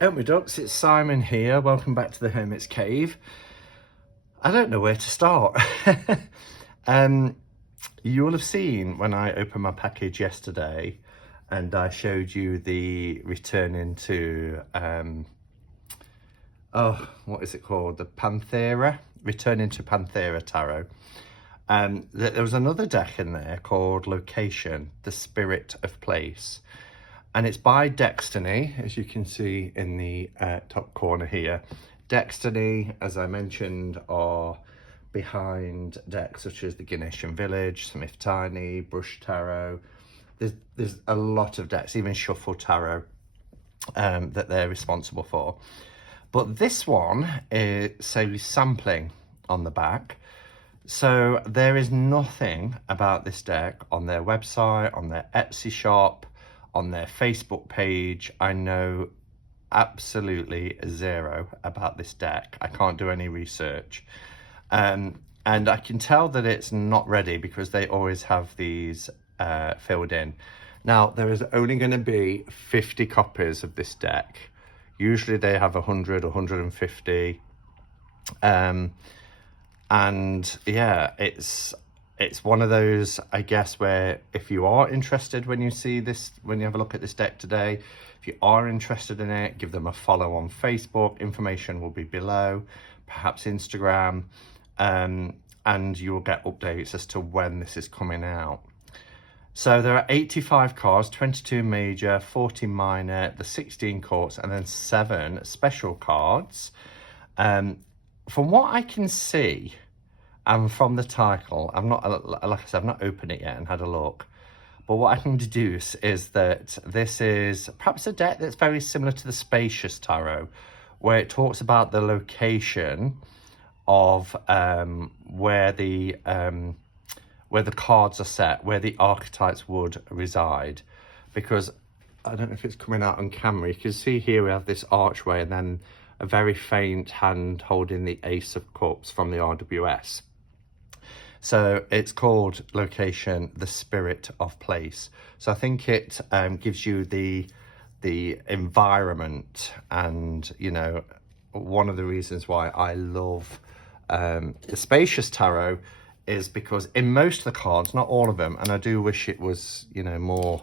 My ducks, it's Simon here. Welcome back to the Hermit's Cave. I don't know where to start. You will have seen when I opened my package yesterday and I showed you the return into, what is it called? The Panthera, Return into Panthera Tarot. There was another deck in there called Location, the Spirit of Place. And it's by Deckstiny, as you can see in the top corner here. Deckstiny, as I mentioned, are behind decks such as the Ganeshan Village, Smith Tiny, Brush Tarot. There's a lot of decks, even Shuffle Tarot, that they're responsible for. But this one says sampling on the back. So there is nothing about this deck on their website, on their Etsy shop, on their Facebook page. I know absolutely zero about this deck. I can't do any research. And I can tell that it's not ready because they always have these filled in. Now, there is only going to be 50 copies of this deck. Usually they have 100 or 150. And yeah, it's one of those, I guess, where if you are interested when you see this, when you have a look at this deck today, if you are interested in it, give them a follow on Facebook. Information will be below, perhaps Instagram, and you will get updates as to when this is coming out. So there are 85 cards, 22 major, 40 minor, the 16 courts, and then 7 special cards. From what I can see, and from the title, like I said, I've not opened it yet and had a look. But what I can deduce is that this is perhaps a deck that's very similar to the Spacious Tarot, where it talks about the location of where the cards are set, where the archetypes would reside. Because I don't know if it's coming out on camera. You can see here we have this archway and then a very faint hand holding the Ace of Cups from the RWS. So it's called Location, the Spirit of Place. So I think it gives you the environment, and you know, one of the reasons why I love the Spacious Tarot is because in most of the cards, not all of them, and I do wish it was, you know, more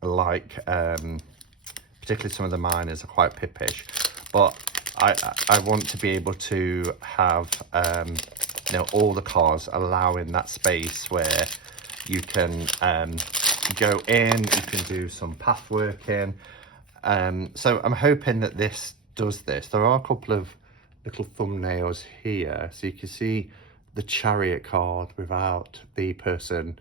like particularly some of the minors are quite pippish, but I want to be able to have you know, all the cards allowing that space where you can go in, you can do some pathworking. So I'm hoping that this does this. There are a couple of little thumbnails here, so you can see the Chariot card without the person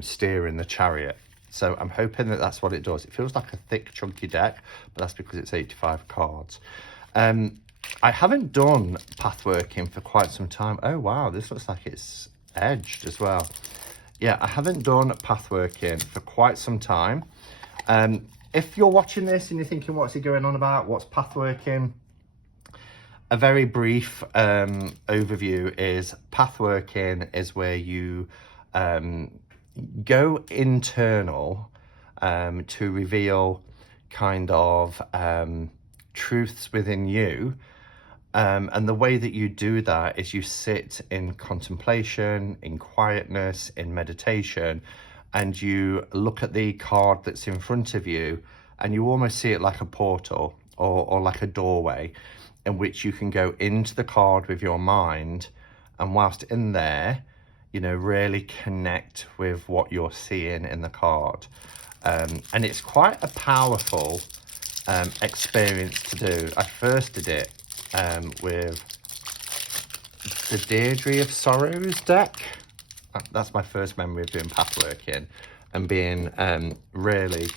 steering the chariot. So I'm hoping that that's what it does. It feels like a thick, chunky deck, but that's because it's 85 cards. I haven't done pathworking for quite some time. Oh, wow, this looks like it's edged as well. Yeah, I haven't done pathworking for quite some time. If you're watching this and you're thinking, what's he going on about? What's pathworking? A very brief overview is pathworking is where you go internal to reveal kind of truths within you. And the way that you do that is you sit in contemplation, in quietness, in meditation, and you look at the card that's in front of you and you almost see it like a portal or like a doorway in which you can go into the card with your mind, and whilst in there, you know, really connect with what you're seeing in the card. And it's quite a powerful experience to do. I first did it with the Deirdre of Sorrows deck. That's my first memory of doing pathworking and being really,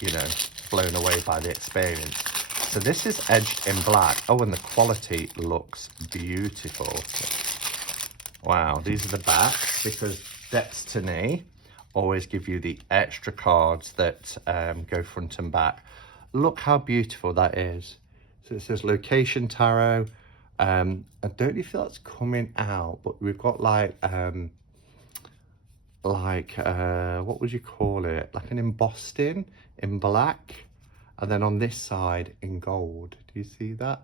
you know, blown away by the experience. So this is edged in black. Oh, and the quality looks beautiful. Wow, these are the backs, because Deckstiny always give you the extra cards that go front and back. Look how beautiful that is. So it says Location Tarot. I don't know if that's coming out, but we've got like what would you call it? Like an embossing in black. and then on this side in gold. Do you see that?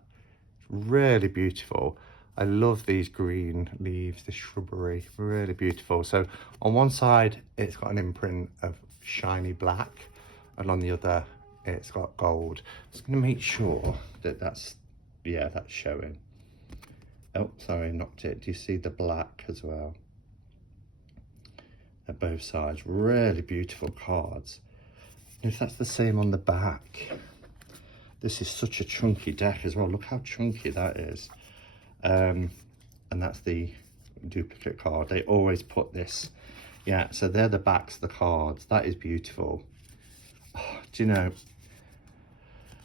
Really beautiful. I love these green leaves, the shrubbery, really beautiful. So on one side it's got an imprint of shiny black, and on the other it's got gold. Just going to make sure that that's showing. Oh, sorry, knocked it. Do you see the black as well? At both sides, really beautiful cards. And if that's the same on the back, this is such a chunky deck as well. Look how chunky that is. And that's the duplicate card. They always put this. Yeah, so they're the backs of the cards. That is beautiful. Oh, do you know,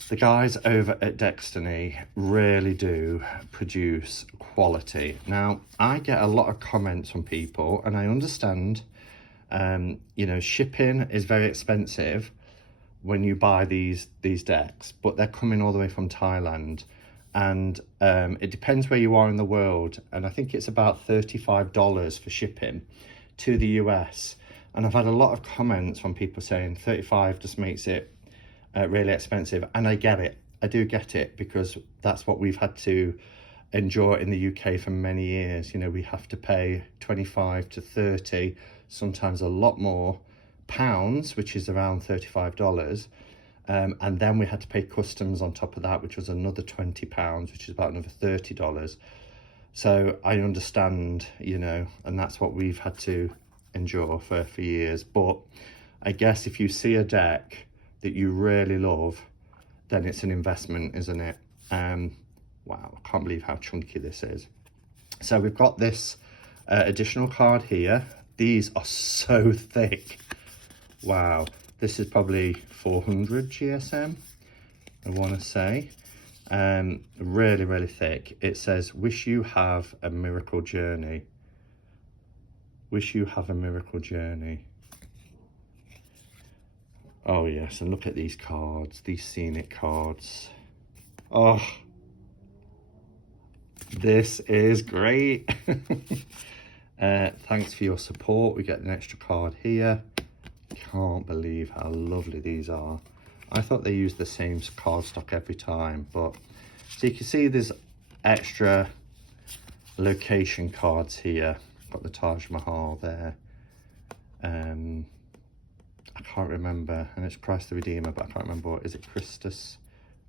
the guys over at Deckstiny really do produce quality. Now, I get a lot of comments from people, and I understand, you know, shipping is very expensive when you buy these decks, but they're coming all the way from Thailand. And it depends where you are in the world, and I think it's about $35 for shipping to the US. And I've had a lot of comments from people saying 35 just makes it really expensive, and I get it. I do get it, because that's what we've had to endure in the UK for many years. You know, we have to pay 25 to 30, sometimes a lot more, pounds, which is around $35. And then we had to pay customs on top of that, which was another £20, which is about another $30. So I understand, you know, and that's what we've had to endure for years. But I guess if you see a deck that you really love, then it's an investment, isn't it? Wow, I can't believe how chunky this is. So we've got this additional card here. These are so thick. Wow, this is probably 400 GSM, I want to say. Really, really thick. It says, wish you have a miracle journey. Wish you have a miracle journey. Oh yes, and look at these cards, these scenic cards. Oh, this is great. Thanks for your support. We get an extra card here. Can't believe how lovely these are. I thought they used the same card stock every time, but so you can see there's extra location cards here. Got the Taj Mahal there. I can't remember, and it's Christ the Redeemer, but I can't remember what is it. Christus,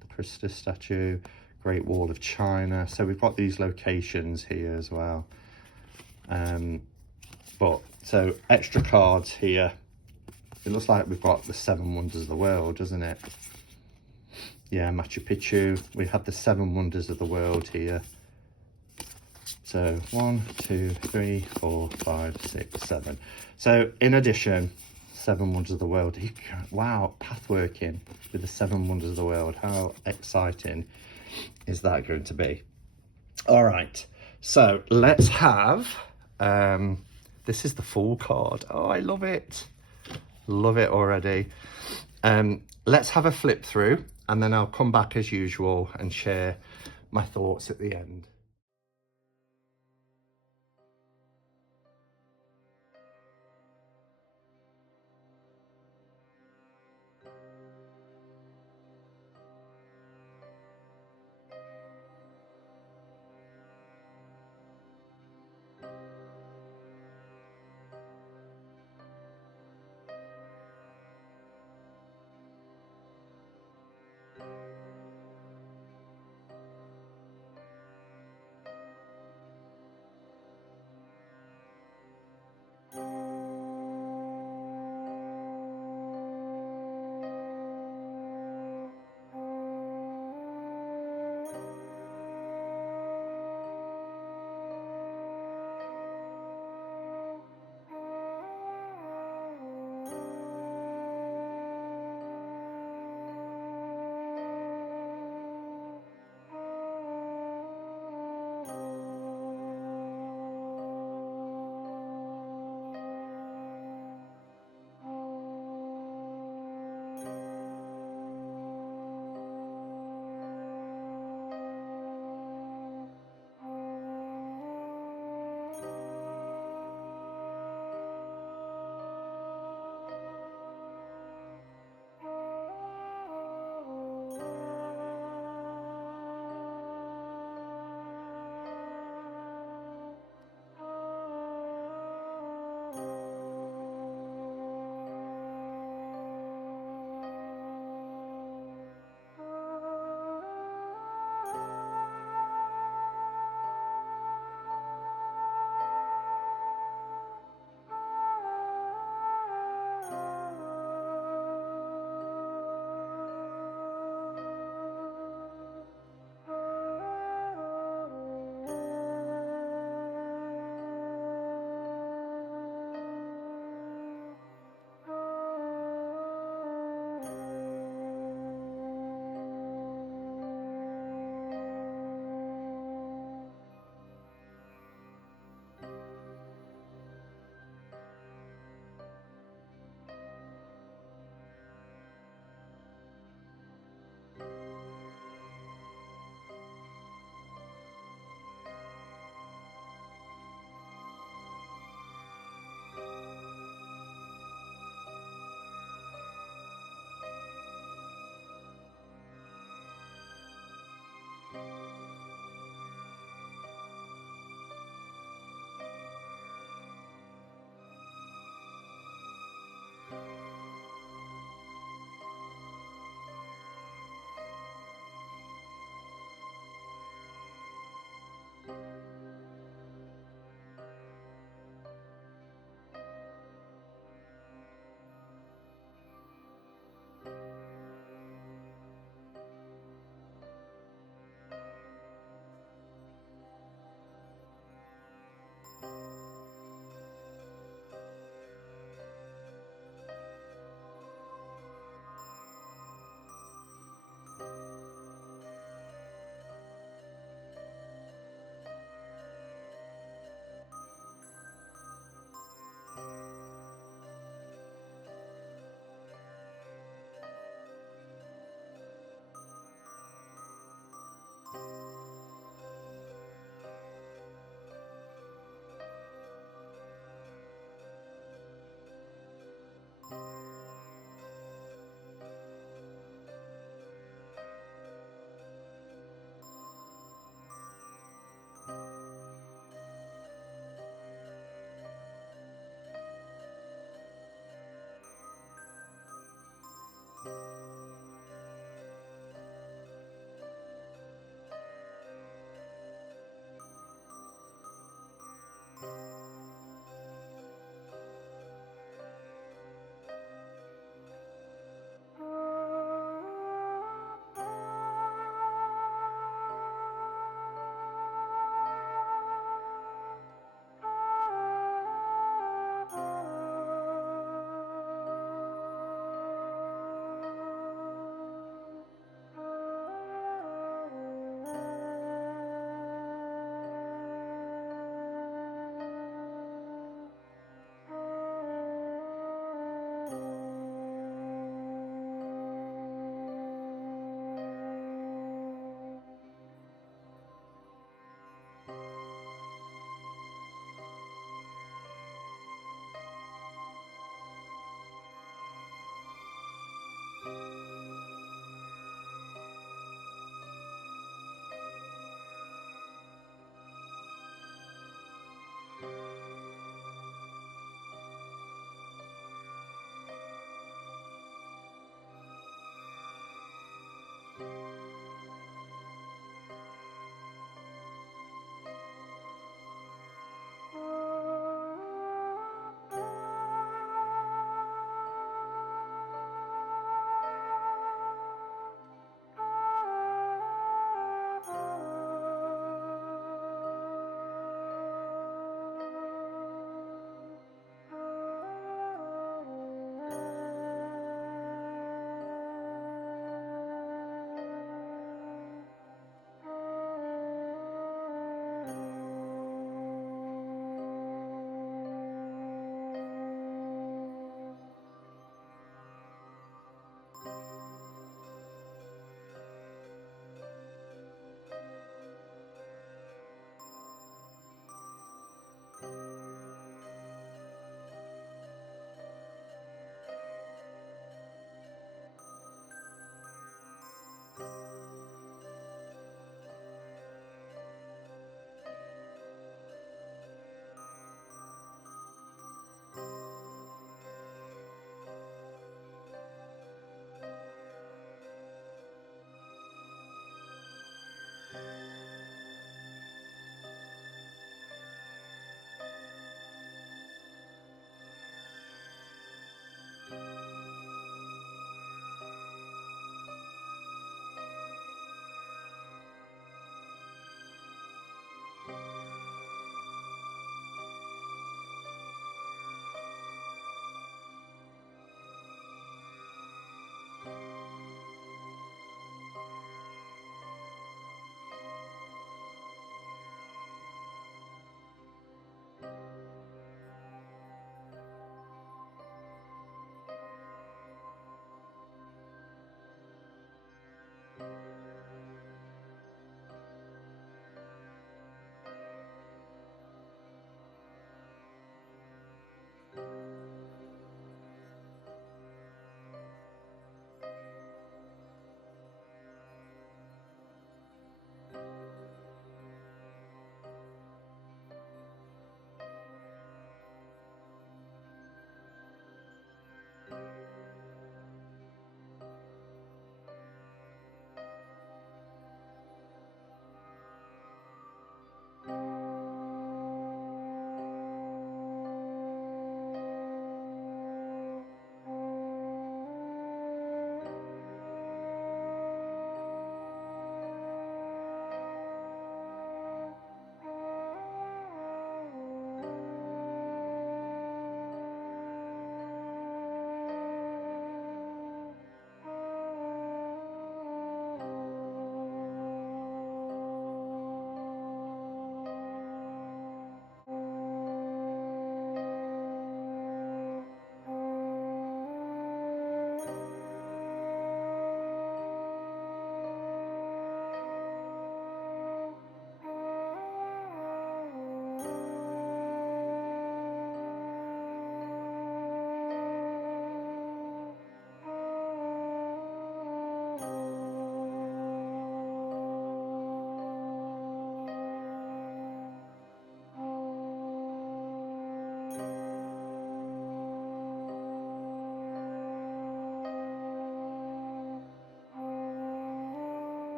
the Christus statue, Great Wall of China. So we've got these locations here as well. But so extra cards here. It looks like we've got the 7 wonders of the world, doesn't it? Yeah, Machu Picchu. We have the 7 wonders of the world here. So 1, 2, 3, 4, 5, 6, 7. So in addition, 7 wonders of the world. Wow, Pathworking with the 7 wonders of the world. How exciting is that going to be? All right, so let's have, this is the full card. Oh, I love it. Love it already. Let's have a flip through, and then I'll come back as usual and share my thoughts at the end.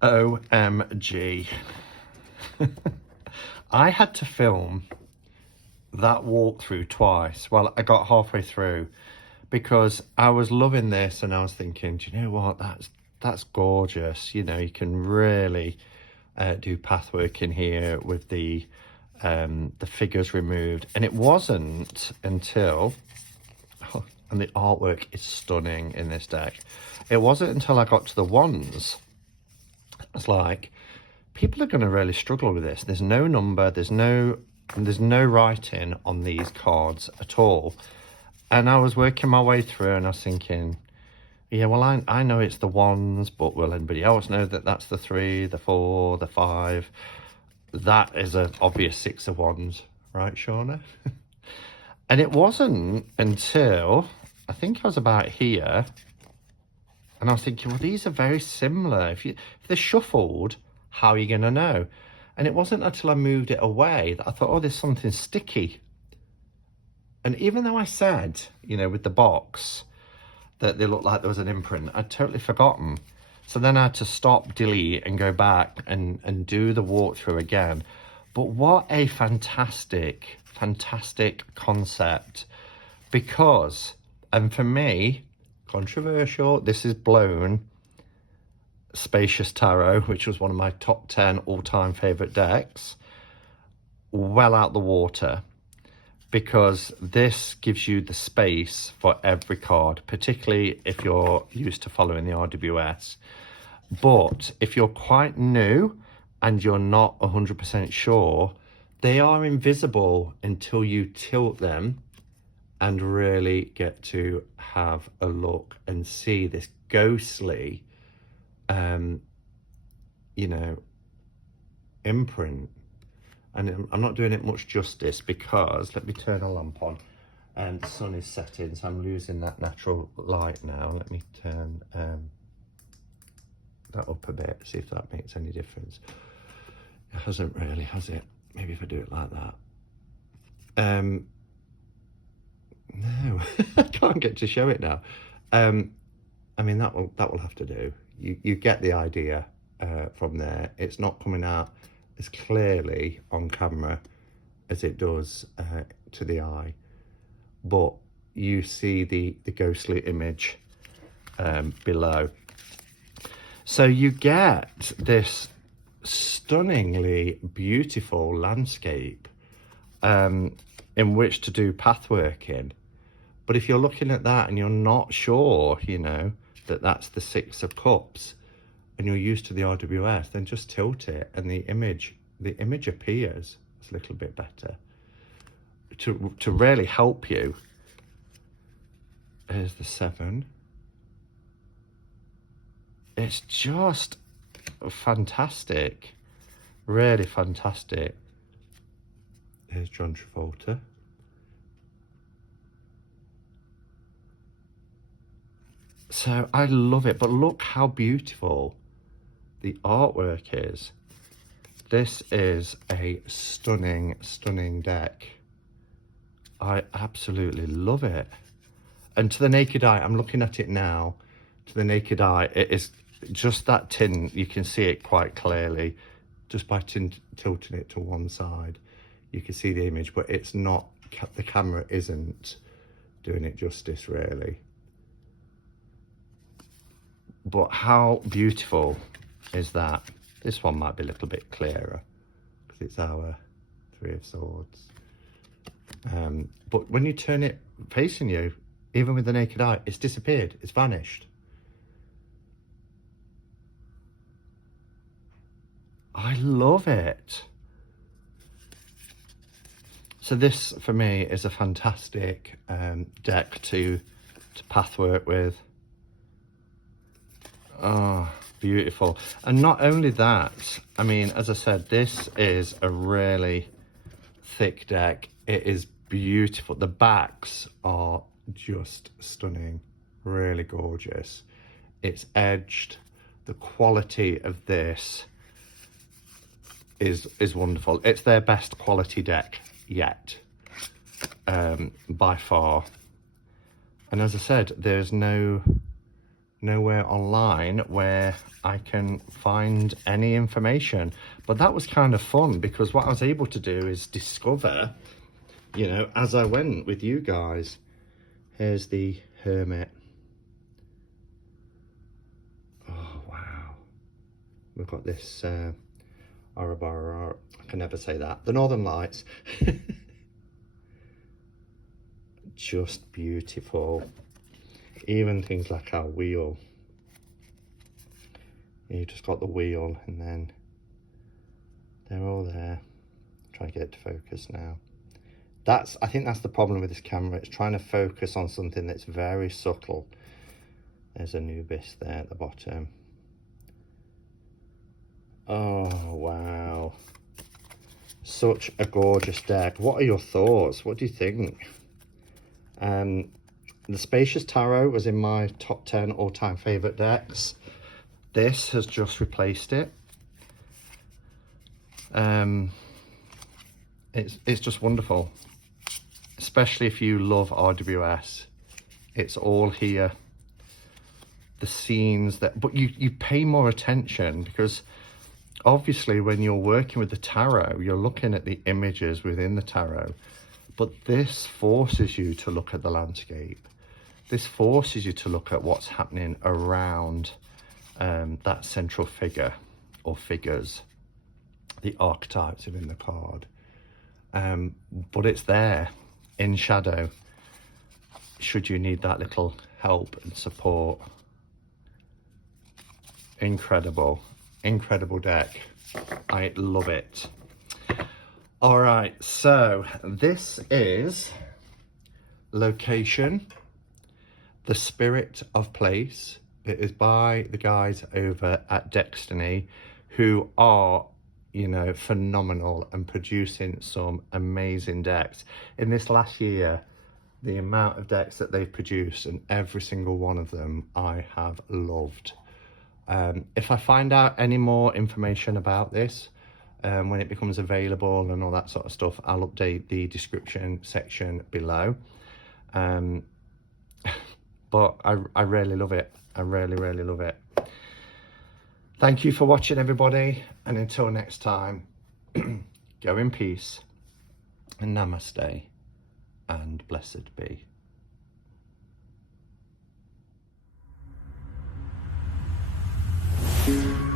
OMG. I had to film that walkthrough twice. Well, I got halfway through because I was loving this and I was thinking, do you know what, that's gorgeous. You know, you can really do pathwork in here with the figures removed. And it wasn't until, and the artwork is stunning in this deck, it wasn't until I got to the wands, it's like, people are going to really struggle with this. There's no number, there's no writing on these cards at all. And I was working my way through and I was thinking, yeah, well, I know it's the wands, but will anybody else know that that's the 3, the 4, the 5? That is an obvious 6 of wands, right, Shauna? And it wasn't until, I think I was about here, and I was thinking, well, these are very similar. If they're shuffled, how are you going to know? And it wasn't until I moved it away that I thought, oh, there's something sticky. And even though I said, you know, with the box, that they looked like there was an imprint, I'd totally forgotten. So then I had to stop, delete, and go back and do the walkthrough again. But what a fantastic, fantastic concept. Because, and for me, controversial, this is blown Spacious Tarot, which was one of my top 10 all-time favorite decks, well out the water, because this gives you the space for every card, particularly if you're used to following the RWS. But if you're quite new and you're not 100% sure, they are invisible until you tilt them and really get to have a look and see this ghostly, you know, imprint. And I'm not doing it much justice because, let me turn a lamp on, and the sun is setting, so I'm losing that natural light now. Let me turn that up a bit, see if that makes any difference. It hasn't really, has it? Maybe if I do it like that. No, I can't get to show it now. I mean, that will have to do. You get the idea from there. It's not coming out as clearly on camera as it does to the eye, but you see the ghostly image below. So you get this stunningly beautiful landscape in which to do pathworking. But if you're looking at that and you're not sure, you know, that that's the 6 of Cups and you're used to the RWS, then just tilt it and the image appears. It's a little bit better to really help you. Here's the 7. It's just fantastic, really fantastic. Here's John Travolta. So I love it, but look how beautiful the artwork is. This is a stunning, stunning deck. I absolutely love it. And to the naked eye, I'm looking at it now, to the naked eye, it is just that tin, you can see it quite clearly. Just by tilting it to one side, you can see the image, but it's not, the camera isn't doing it justice, really. But how beautiful is that? This one might be a little bit clearer because it's our 3 of Swords. But when you turn it facing you, even with the naked eye, it's disappeared, it's vanished. I love it. So this, for me, is a fantastic deck to pathwork with. Oh, beautiful. And not only that, I mean, as I said, this is a really thick deck. It is beautiful. The backs are just stunning, really gorgeous. It's edged. The quality of this is wonderful. It's their best quality deck yet, by far. And as I said, there's nowhere online where I can find any information. But that was kind of fun because what I was able to do is discover, you know, as I went with you guys. Here's the Hermit. Oh, wow. We've got this I can never say that. The Northern Lights. Just beautiful. Even things like our wheel. You just got the wheel and then they're all there. Try to get it to focus now. I think that's the problem with this camera. It's trying to focus on something that's very subtle. There's Anubis there at the bottom. Oh, wow. Such a gorgeous deck. What are your thoughts? What do you think? The Spacious Tarot was in my top 10 all-time favourite decks. This has just replaced it. It's just wonderful. Especially if you love RWS. It's all here. The scenes but you pay more attention because obviously when you're working with the tarot, you're looking at the images within the tarot, but this forces you to look at the landscape. This forces you to look at what's happening around that central figure or figures, the archetypes within the card. But it's there in shadow, should you need that little help and support. Incredible, incredible deck. I love it. All right, so this is Location, The Spirit of Place. It is by the guys over at Deckstiny, who are, you know, phenomenal and producing some amazing decks. In this last year, the amount of decks that they've produced, and every single one of them I have loved. If I find out any more information about this, when it becomes available and all that sort of stuff, I'll update the description section below. But I really love it. I really, really love it. Thank you for watching, everybody. And until next time, go in peace and namaste and blessed be. you.